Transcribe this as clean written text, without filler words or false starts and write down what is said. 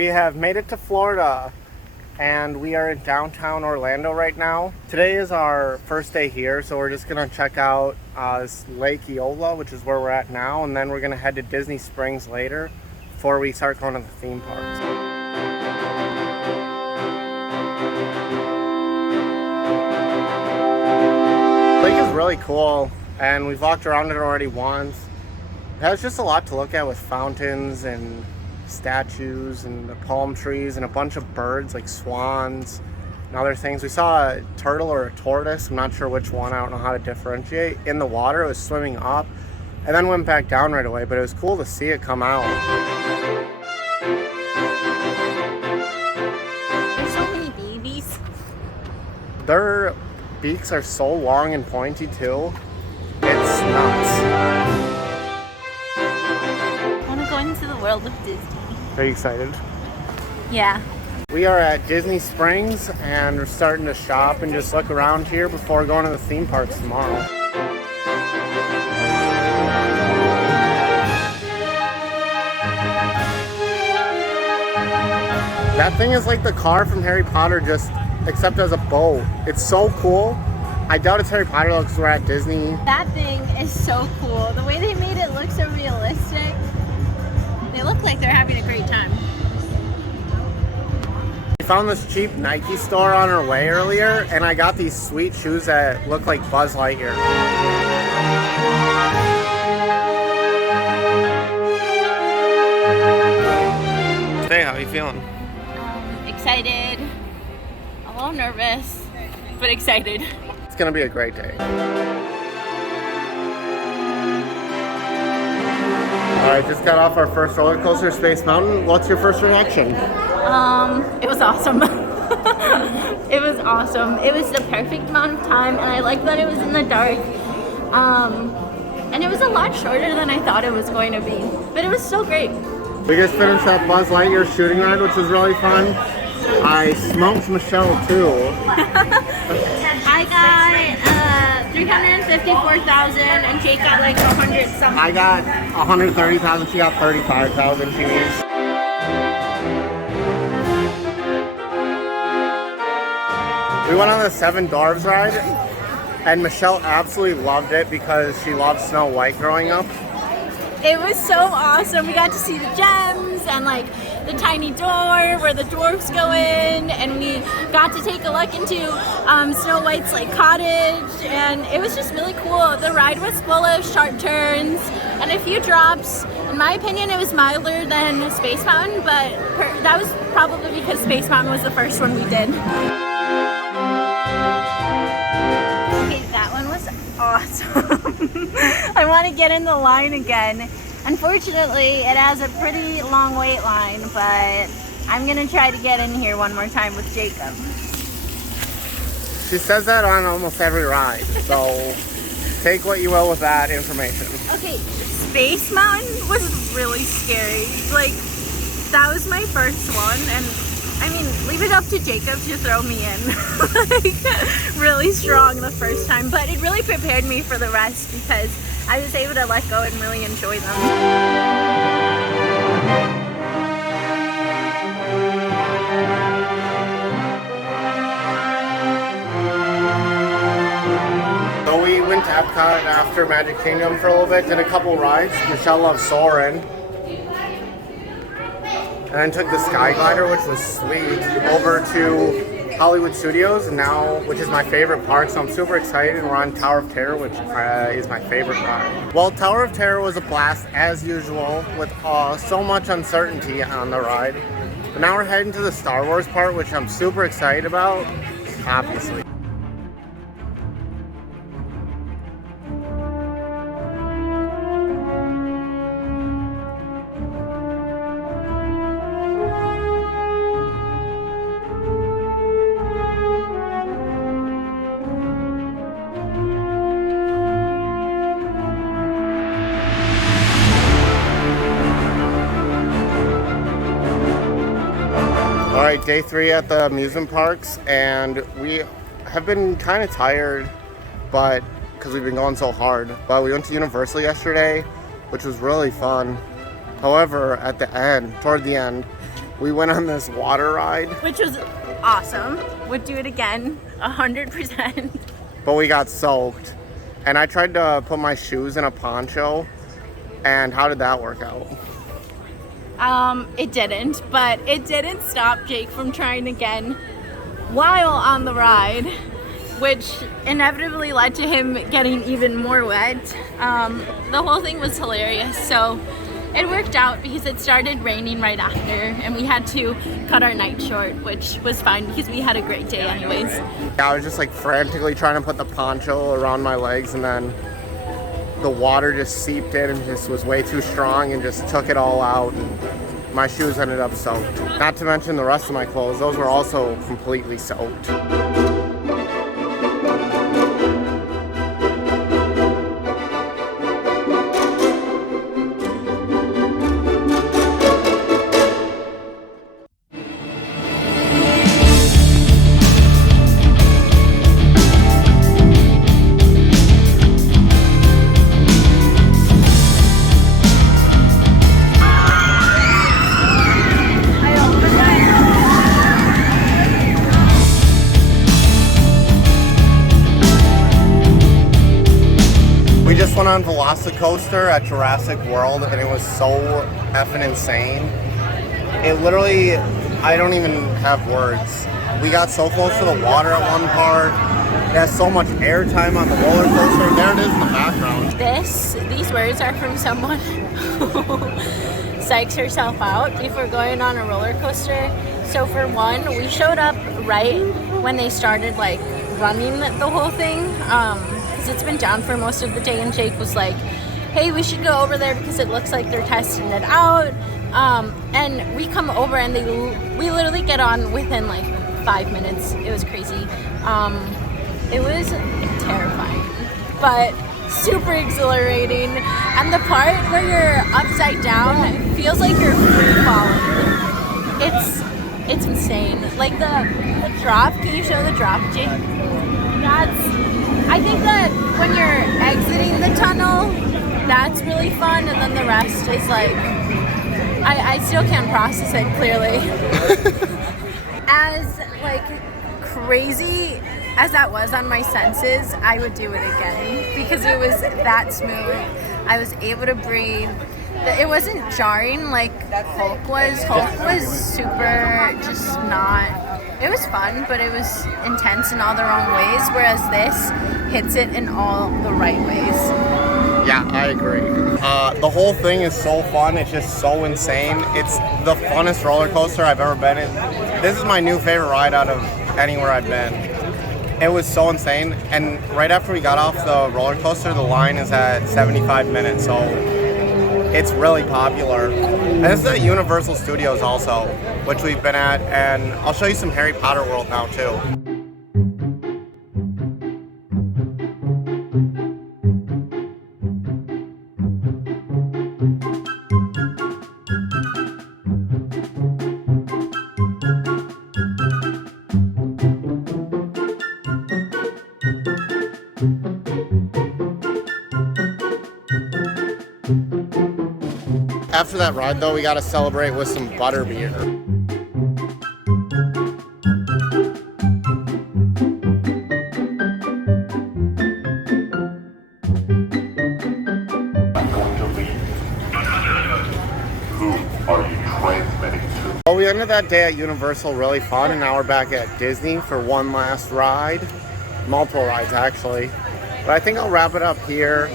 We have made it to Florida and we are in downtown Orlando right now. Today is our first day here, so we're just gonna check out this Lake Eola, which is where we're at now, and then we're gonna head to Disney Springs later before we start going to the theme parks. The lake is really cool and we've walked around it already once. It has just a lot to look at with fountains and statues and the palm trees and a bunch of birds like swans and other things. We saw a turtle or a tortoise, I'm not sure which one, I don't know how to differentiate, in the water. It was swimming up and then went back down right away, but it was cool to see it come out. There's so many babies. Their beaks are so long and pointy too. It's nuts. I want to go into the world of Disney. Are you excited? Yeah. We are at Disney Springs and we're starting to shop and just look around here before going to the theme parks tomorrow. That thing is like the car from Harry Potter, just except as a boat. It's so cool. I doubt it's Harry Potter though because we're at Disney. That thing is so cool. The way they made it look so realistic. They look like they're having a great time. We found this cheap Nike store on our way earlier, and I got these sweet shoes that look like Buzz Lightyear. Hey, how are you feeling? Excited, a little nervous, but excited. It's gonna be a great day. Alright, just got off our first roller coaster, Space Mountain. What's your first reaction? It was awesome. It was awesome. It was the perfect amount of time, and I liked that it was in the dark. And it was a lot shorter than I thought it was going to be, but it was still great. We just finished that Buzz Lightyear shooting ride, which was really fun. I smoked Michelle too. I got 354,000 and Jake got like 100 something. I got 130,000, she got 35,000 she needs. We went on the Seven Dwarfs ride and Michelle absolutely loved it because she loved Snow White growing up. It was so awesome. We got to see the gems and like the tiny door where the dwarfs go in, and we got to take a look into Snow White's like cottage, and it was just really cool. The ride was full of sharp turns and a few drops. In my opinion, it was milder than Space Mountain, but that was probably because Space Mountain was the first one we did. Okay, that one was awesome. I want to get in the line again. Unfortunately, it has a pretty long wait line, but I'm gonna try to get in here one more time with Jacob. She says that on almost every ride, so take what you will with that information. Okay, Space Mountain was really scary. Like, that was my first one, and I mean, leave it up to Jacob to throw me in. Like, really strong the first time, but it really prepared me for the rest because I was able to let go and really enjoy them. So we went to EPCOT after Magic Kingdom for a little bit, did a couple rides. Michelle loves soaring. And then took the Sky Glider, which was sweet, over to Hollywood Studios, and now, which is my favorite park, so I'm super excited. We're on Tower of Terror, which is my favorite ride. Well, Tower of Terror was a blast as usual, with so much uncertainty on the ride. But now we're heading to the Star Wars part, which I'm super excited about, obviously. Alright, day 3 at the amusement parks, and we have been kind of tired, but because we've been going so hard. But we went to Universal yesterday, which was really fun. However, at the end, toward the end, We went on this water ride, which was awesome. Would do it again, 100%. but we got soaked. And I tried to put my shoes in a poncho, and how did that work out? It didn't, but it didn't stop Jake from trying again while on the ride, which inevitably led to him getting even more wet. The whole thing was hilarious, so it worked out because it started raining right after, and we had to cut our night short, which was fine because we had a great day anyways. I was just like frantically trying to put the poncho around my legs, and then the water just seeped in and just was way too strong and just took it all out, and my shoes ended up soaked. Not to mention the rest of my clothes, those were also completely soaked. We just went on Velocicoaster at Jurassic World, and it was so effing insane. It literally, I don't even have words. We got so close to the water at one part. It has so much airtime on the roller coaster. There it is in the background. These words are from someone who psychs herself out before going on a roller coaster. So for one, we showed up right when they started like running the whole thing. Because it's been down for most of the day, and Jake was like, hey, we should go over there because it looks like they're testing it out. And we come over and we literally get on within like 5 minutes. It was crazy. It was terrifying, but super exhilarating. And the part where you're upside down feels like you're free falling. It's insane. Like the drop, can you show the drop, Jake? I think that when you're exiting the tunnel, that's really fun, and then the rest is like, I still can't process it clearly. As like crazy as that was on my senses, I would do it again because it was that smooth. I was able to breathe. It wasn't jarring like Hulk was. Hulk was super just not. It was fun, but it was intense in all the wrong ways, whereas this hits it in all the right ways. Yeah, I agree. The whole thing is so fun. It's just so insane. It's the funnest roller coaster I've ever been in. This is my new favorite ride out of anywhere I've been. It was so insane. And right after we got off the roller coaster, the line is at 75 minutes. So it's really popular. And this is at Universal Studios also, which we've been at. And I'll show you some Harry Potter World now too. After that ride though, we gotta celebrate with some butterbeer. Who are you transmitting to? Well, we ended that day at Universal really fun, and now we're back at Disney for one last ride. Multiple rides actually. But I think I'll wrap it up here.